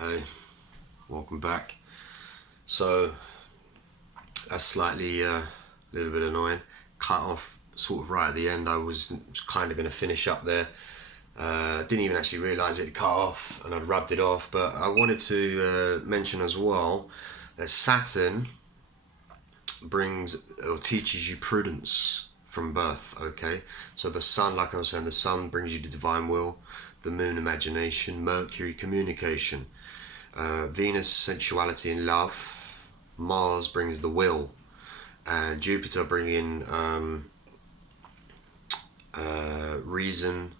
Hey, welcome back. So that's slightly a little bit annoying. Cut off sort of right at the end. I was kind of going to finish up there. Didn't even actually realise it cut off, and I'd rubbed it off. But I wanted to mention as well that Saturn brings or teaches you prudence from birth. Okay, so the sun, like I was saying, the sun brings you the divine will, the moon imagination, Mercury communication, Venus sensuality and love, Mars brings the will, and Jupiter bringing reason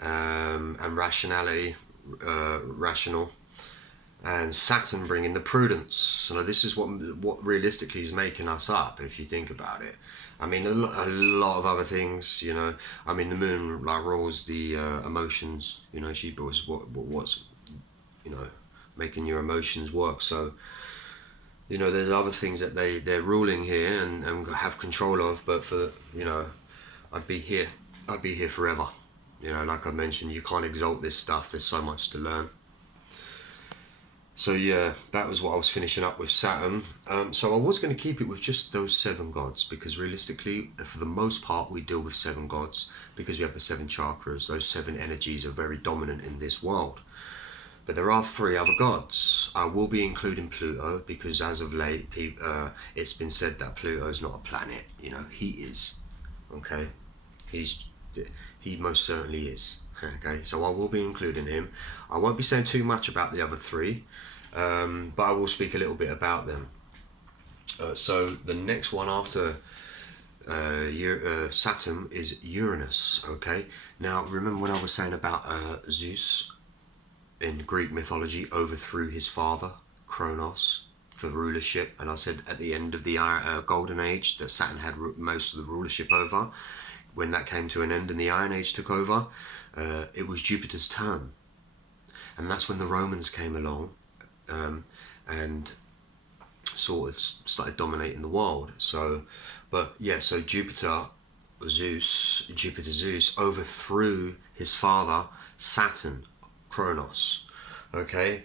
and rationality, rational, and Saturn bringing the prudence. So this is what realistically is making us up, if you think about it. I mean, a lot of other things, you know. I mean, the moon like rules the emotions. You know, she was what's you know making your emotions work. So you know, there's other things that they're ruling here and have control of. But for I'd be here. I'd be here forever. You know, like I mentioned, you can't exalt this stuff. There's so much to learn. So yeah, that was what I was finishing up with Saturn. So I was going to keep it with just those seven gods because realistically, for the most part, we deal with seven gods because we have the seven chakras. Those seven energies are very dominant in this world. But there are three other gods. I will be including Pluto because as of late, it's been said that Pluto is not a planet. You know, he is. Okay, he most certainly is. Okay, so I will be including him. I won't be saying too much about the other three, but I will speak a little bit about them. So the next one after Saturn is Uranus. Okay, now remember when I was saying about Zeus in Greek mythology overthrew his father Kronos for rulership, and I said at the end of the Golden Age that Saturn had most of the rulership over. When that came to an end and the Iron Age took over, it was Jupiter's turn, and that's when the Romans came along and sort of started dominating the world. So Jupiter Zeus overthrew his father Saturn, Kronos. Okay,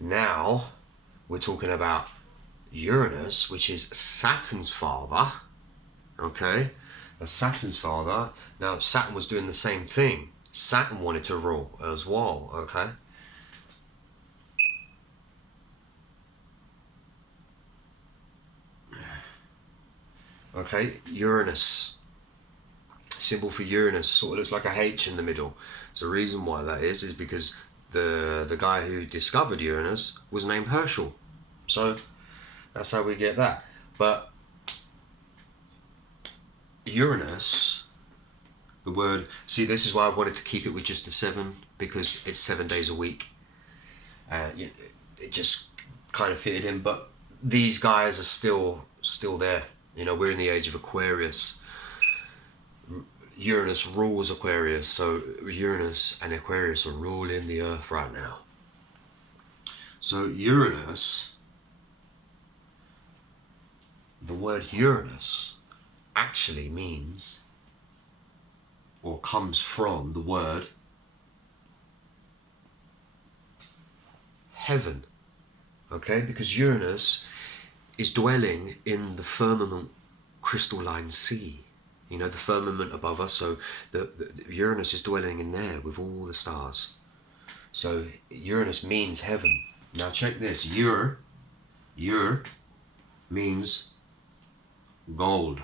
now we're talking about Uranus, which is Saturn's father. Okay, Saturn's father. Now Saturn was doing the same thing. Saturn wanted to rule as well. Okay, Uranus. Symbol for Uranus sort of looks like a H in the middle. So the reason why that is because the guy who discovered Uranus was named Herschel. So that's how we get that. But Uranus, the word, see, this is why I wanted to keep it with just the seven, because it's 7 days a week. It just kind of fitted in, but these guys are still there. You know, we're in the age of Aquarius. Uranus rules Aquarius, so Uranus and Aquarius are ruling the earth right now. So Uranus, the word Uranus actually means, or comes from, the word heaven. Okay, because Uranus is dwelling in the firmament crystalline sea. You know, the firmament above us. So the Uranus is dwelling in there with all the stars. So Uranus means heaven. Now check this. Ur means gold.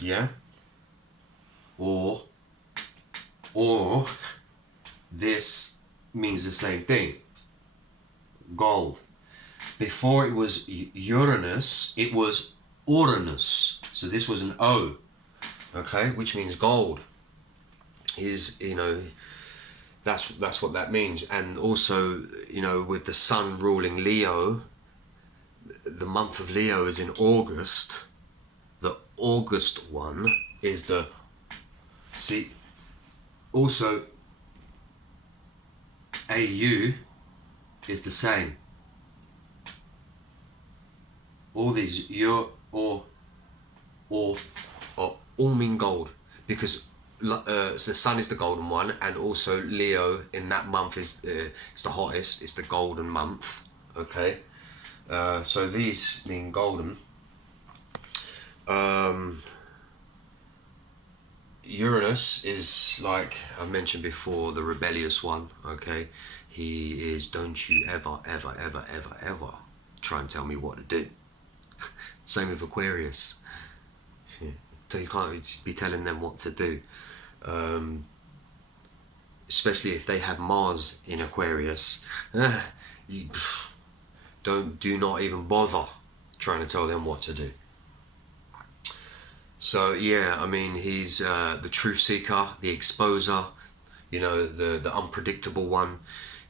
Yeah? Or this means the same thing. Gold. Before it was Uranus, it was Uranus. So this was an O. Okay, which means gold. Is, you know, that's what that means. And also, you know, with the sun ruling Leo, the month of Leo is in August. The August one is the, see, also AU is the same. All these all mean gold, because so the sun is the golden one, and also Leo in that month is the hottest. It's the golden month. Okay, so these mean golden. Uranus is, like I mentioned before, the rebellious one. Okay, he is. Don't you ever, ever, ever, ever, ever try and tell me what to do. Same with Aquarius. Yeah. So you can't be telling them what to do. Especially if they have Mars in Aquarius. You do not even bother trying to tell them what to do. So yeah, I mean, he's the truth seeker, the exposer, you know, the unpredictable one.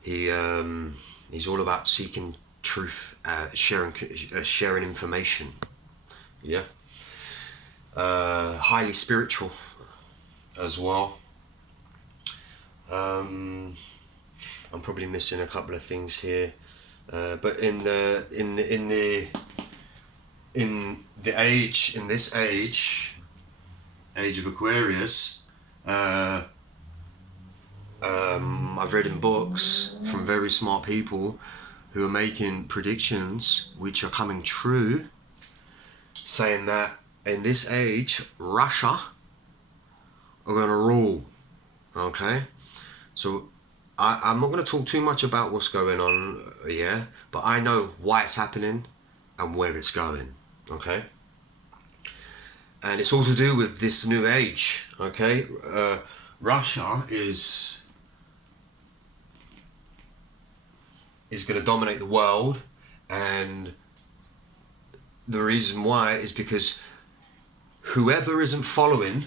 He's all about seeking truth, sharing information. Yeah. Highly spiritual as well. I'm probably missing a couple of things here, but in this age of Aquarius, I've read in books from very smart people who are making predictions which are coming true, saying that in this age Russia are going to rule. Okay, so I'm not going to talk too much about what's going on, yeah, but I know why it's happening and where it's going. Okay, and it's all to do with this new age. Okay, Russia is going to dominate the world, and the reason why is because whoever isn't following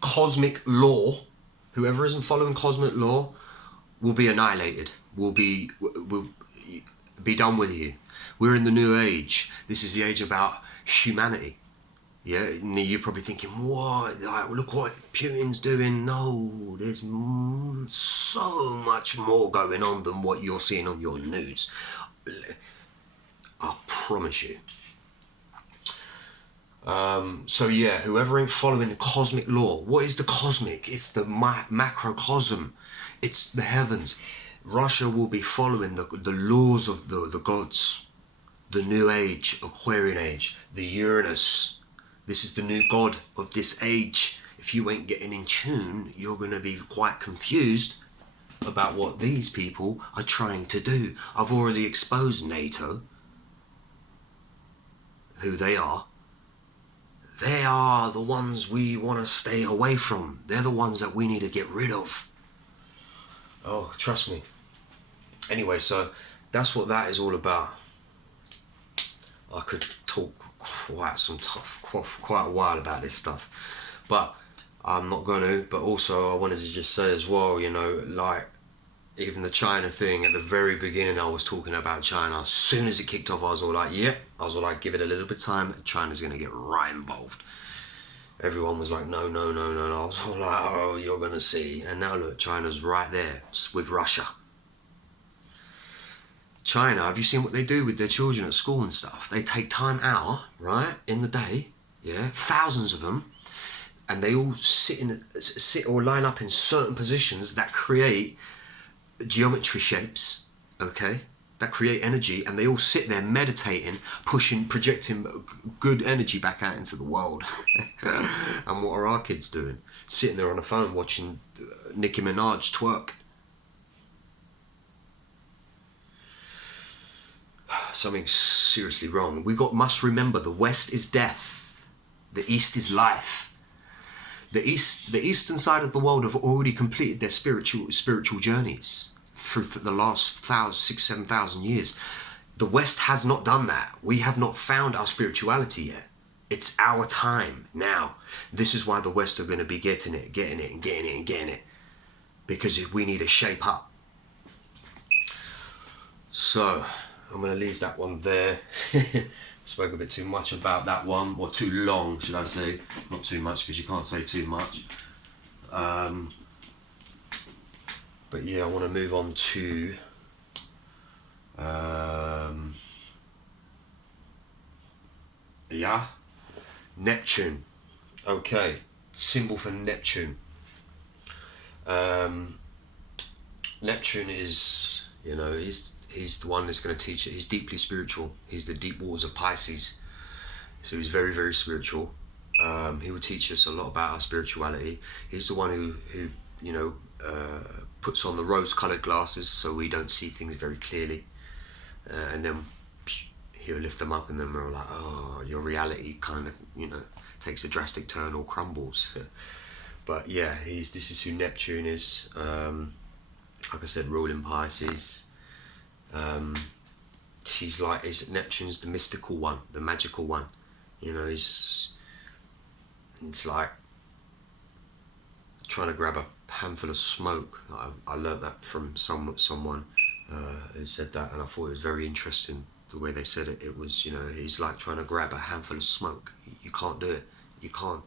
cosmic law, whoever isn't following cosmic law will be annihilated, will be done with you. We're in the new age. This is the age about humanity. Yeah, you're probably thinking, what? Like, look what Putin's doing. No, there's so much more going on than what you're seeing on your news. I promise you. So yeah, whoever ain't following the cosmic law. What is the cosmic? It's the macrocosm. It's the heavens. Russia will be following the laws of the gods. The new age, Aquarian age, the Uranus. This is the new god of this age. If you ain't getting in tune, you're going to be quite confused about what these people are trying to do. I've already exposed NATO, who they are. They are the ones we want to stay away from. They're the ones that we need to get rid of. Oh, trust me. Anyway, so that's what that is all about. I could talk quite a while about this stuff, but I'm not going to. But also I wanted to just say as well, you know, like even the China thing at the very beginning, I was talking about China. As soon as it kicked off, I was all like, yeah, give it a little bit of time, China's going to get right involved. Everyone was like, no. I was all like, oh, you're going to see. And now look, China's right there with Russia. China, have you seen what they do with their children at school and stuff? They take time out, right, in the day, yeah, thousands of them, and they all sit or line up in certain positions that create geometry shapes, okay, that create energy, and they all sit there meditating, projecting good energy back out into the world. And what are our kids doing? Sitting there on the phone watching Nicki Minaj twerk. Something seriously wrong. Must remember, the West is death, the East is life. The eastern side of the world have already completed their spiritual journeys through the last 6,000-7,000 years. The West has not done that. We have not found our spirituality yet. It's our time now. This is why the West are going to be getting it, because we need to shape up. So I'm going to leave that one there. Spoke a bit too much about that one, or too long, should I say. Not too much, because you can't say too much. But yeah, I want to move on to Um, yeah, Neptune. Okay, symbol for Neptune. Um, Neptune is, he's the one that's going to teach it. He's deeply spiritual. He's the deep waters of Pisces. So he's very, very spiritual. He will teach us a lot about our spirituality. He's the one who puts on the rose-colored glasses so we don't see things very clearly, and then he'll lift them up, and then we're like, oh, your reality kind of takes a drastic turn or crumbles. But yeah, this is who Neptune is. Like I said, ruling Pisces. Neptune's the mystical one, the magical one. It's like trying to grab a handful of smoke. I learnt that from someone who said that, and I thought it was very interesting the way they said it. It was, he's like trying to grab a handful of smoke. You can't do it. You can't.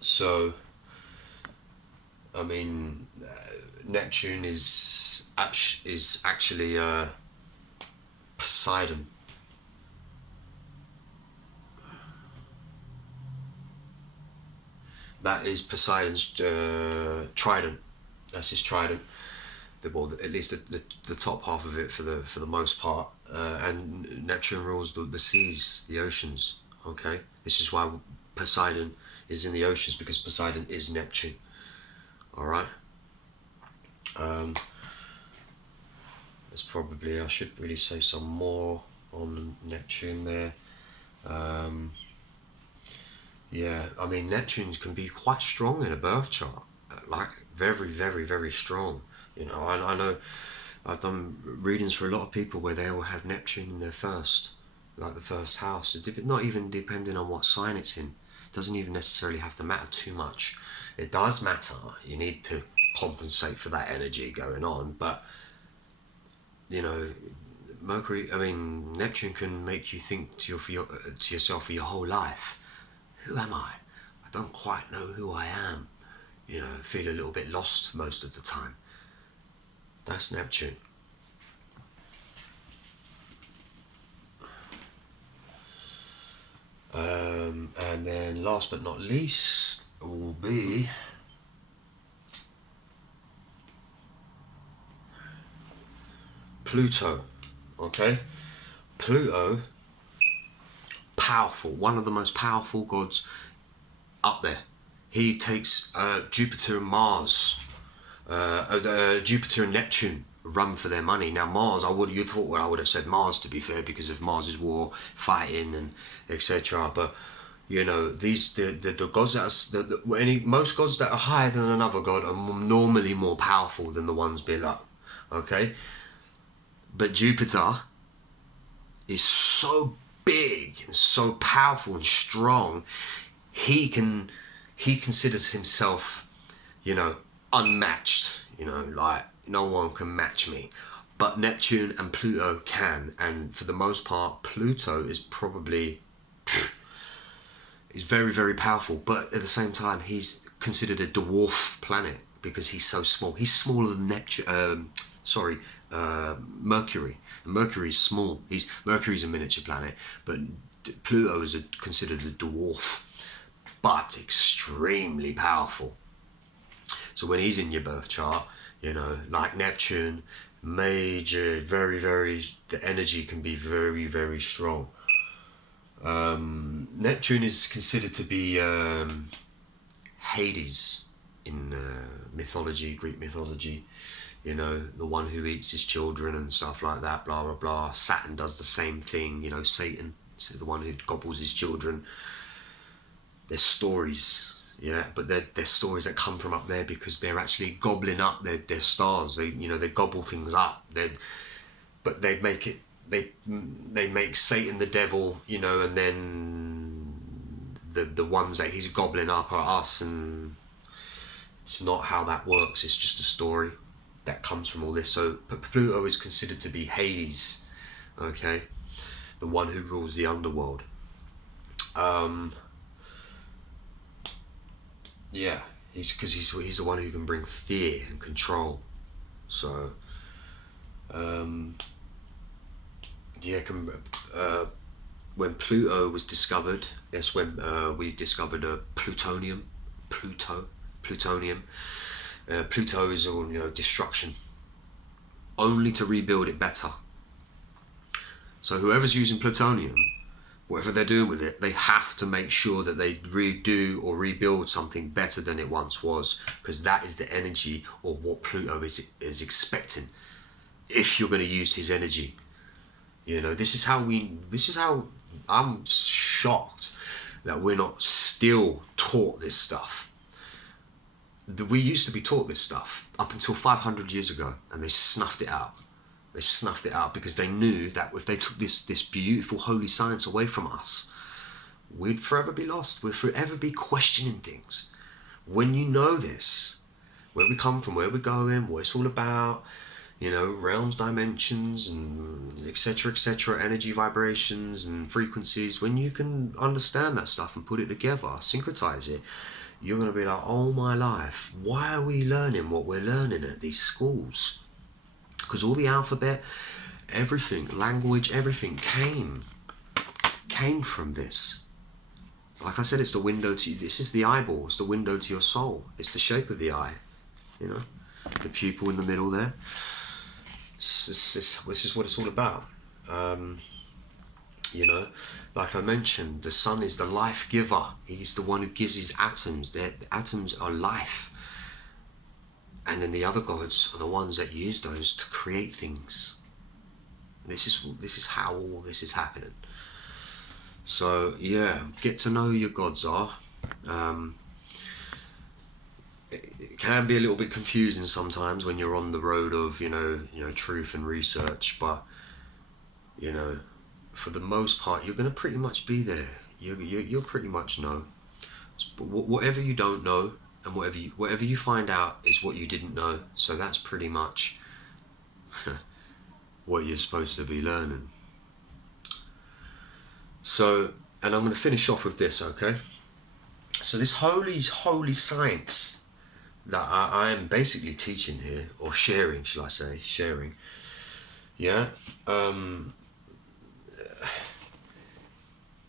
So, I mean, Neptune is actually Poseidon. That is Poseidon's trident. That's his trident. At least the top half of it for the most part. And Neptune rules the seas, the oceans. Okay, this is why Poseidon is in the oceans, because Poseidon is Neptune. All right. I should really say some more on Neptune there. Yeah, I mean, Neptunes can be quite strong in a birth chart, like very, very, very strong. I know I've done readings for a lot of people where they will have Neptune in their the first house. Not even depending on what sign it's in. It doesn't even necessarily have to matter too much. It does matter. You need to compensate for that energy going on, but Neptune can make you think to yourself for your whole life. Who am I? I don't quite know who I am. Feel a little bit lost most of the time. That's Neptune. And then last but not least will be Pluto. Okay? Pluto, powerful, one of the most powerful gods up there. He takes Jupiter and Mars, Jupiter and Neptune run for their money. Now Mars, I would have said Mars, to be fair, because of Mars's war, fighting and etc. But the gods that most gods that are higher than another god are normally more powerful than the ones below. Okay, but Jupiter is so big and so powerful and strong. He considers himself, unmatched. Like no one can match me. But Neptune and Pluto can, and for the most part, Pluto is probably very, very powerful. But at the same time, he's considered a dwarf planet because he's so small. He's smaller than Neptune. Mercury. Mercury's small. Mercury's a miniature planet, but Pluto is considered a dwarf, but extremely powerful. So when he's in your birth chart, like Neptune, major, very, very, the energy can be very, very strong. Neptune is considered to be Hades in mythology, Greek mythology. The one who eats his children and stuff like that, blah, blah, blah. Saturn does the same thing, Satan, so the one who gobbles his children. There's stories, but they're stories that come from up there because they're actually gobbling up their stars. They gobble things up. But they make Satan the devil, and then the ones that he's gobbling up are us, and it's not how that works. It's just a story that comes from all this. So Pluto is considered to be Hades, okay, the one who rules the underworld. He's the one who can bring fear and control. So, yeah, when Pluto was discovered, that's when we discovered plutonium. Plutonium. Pluto is all, destruction, only to rebuild it better. So whoever's using plutonium, whatever they're doing with it, they have to make sure that they redo or rebuild something better than it once was, because that is the energy or what Pluto is expecting if you're going to use his energy. This is how I'm shocked that we're not still taught this stuff. We used to be taught this stuff up until 500 years ago, and they snuffed it out. They snuffed it out because they knew that if they took this beautiful holy science away from us, we'd forever be lost. We'd forever be questioning things. When you know this, where we come from, where we're going, what it's all about, realms, dimensions, and etc., energy vibrations and frequencies, when you can understand that stuff and put it together, syncretize it, you're going to be like, oh my life, why are we learning what we're learning at these schools? Because all the alphabet, everything, language, everything came from this. Like I said, it's the window to you. This is the eyeball. It's the window to your soul. It's the shape of the eye. The pupil in the middle there. This is what it's all about. Like I mentioned, the sun is the life giver. He's the one who gives his atoms. The atoms are life. And then the other gods are the ones that use those to create things. This is how all this is happening. So yeah, get to know who your gods are. It can be a little bit confusing sometimes when you're on the road of truth and research, but for the most part you're going to pretty much be there. You'll pretty much know. But whatever you don't know, and whatever you find out is what you didn't know. So that's pretty much what you're supposed to be learning. So, and I'm going to finish off with this, okay? So this holy science that I am basically teaching here, or sharing, shall I say, yeah,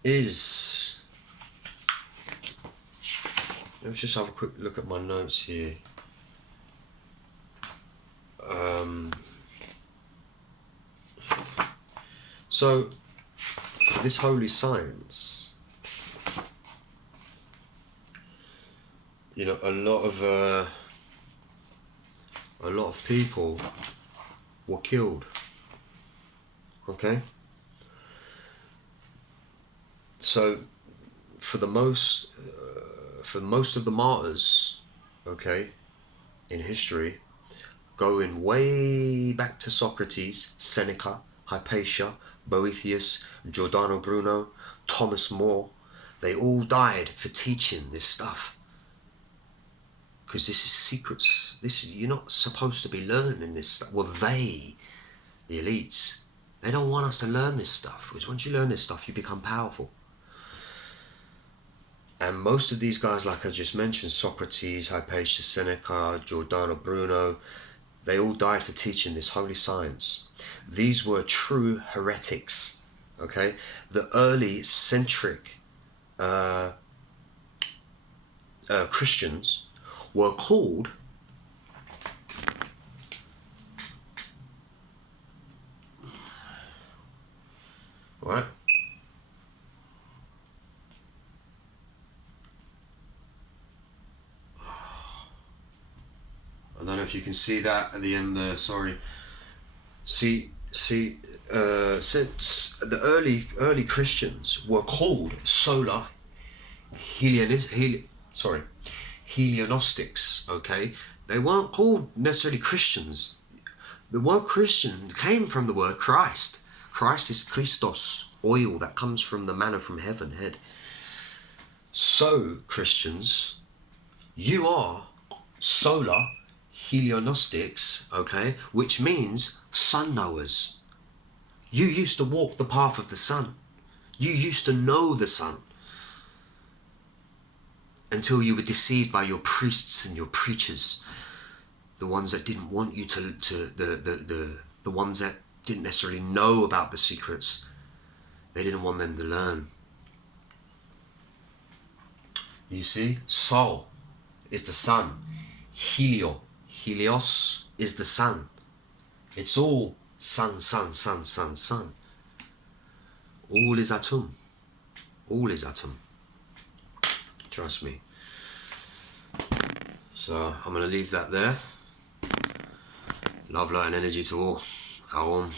is... Let's just have a quick look at my notes here. So, this holy science, a lot of people were killed. Okay. So, for most of the martyrs, okay, in history, going way back to Socrates, Seneca, Hypatia, Boethius, Giordano Bruno, Thomas More, they all died for teaching this stuff. Because this is secrets. You're not supposed to be learning this stuff. Well, the elites, they don't want us to learn this stuff. Because once you learn this stuff, you become powerful. And most of these guys, like I just mentioned, Socrates, Hypatia, Seneca, Giordano Bruno, they all died for teaching this holy science. These were true heretics, okay? The early centric Christians were called right? I don't know if you can see that at the end there, sorry. Since the early Christians were called solar Heliognostics, okay? They weren't called necessarily Christians. The word Christian came from the word Christ. Christ is Christos, oil that comes from the manna from heaven, head. So, Christians, you are solar Heliognostics, okay? Which means sun knowers. You used to walk the path of the sun. You used to know the sun. Until you were deceived by your priests and your preachers. the ones that didn't want you to the ones that didn't necessarily know about the secrets. They didn't want them to learn. You see, Sol is the sun. Helios is the sun. It's all sun, sun, sun, sun, sun. All is Atum. All is Atum. Trust me. So I'm going to leave that there. Love, light and energy to all. Aum.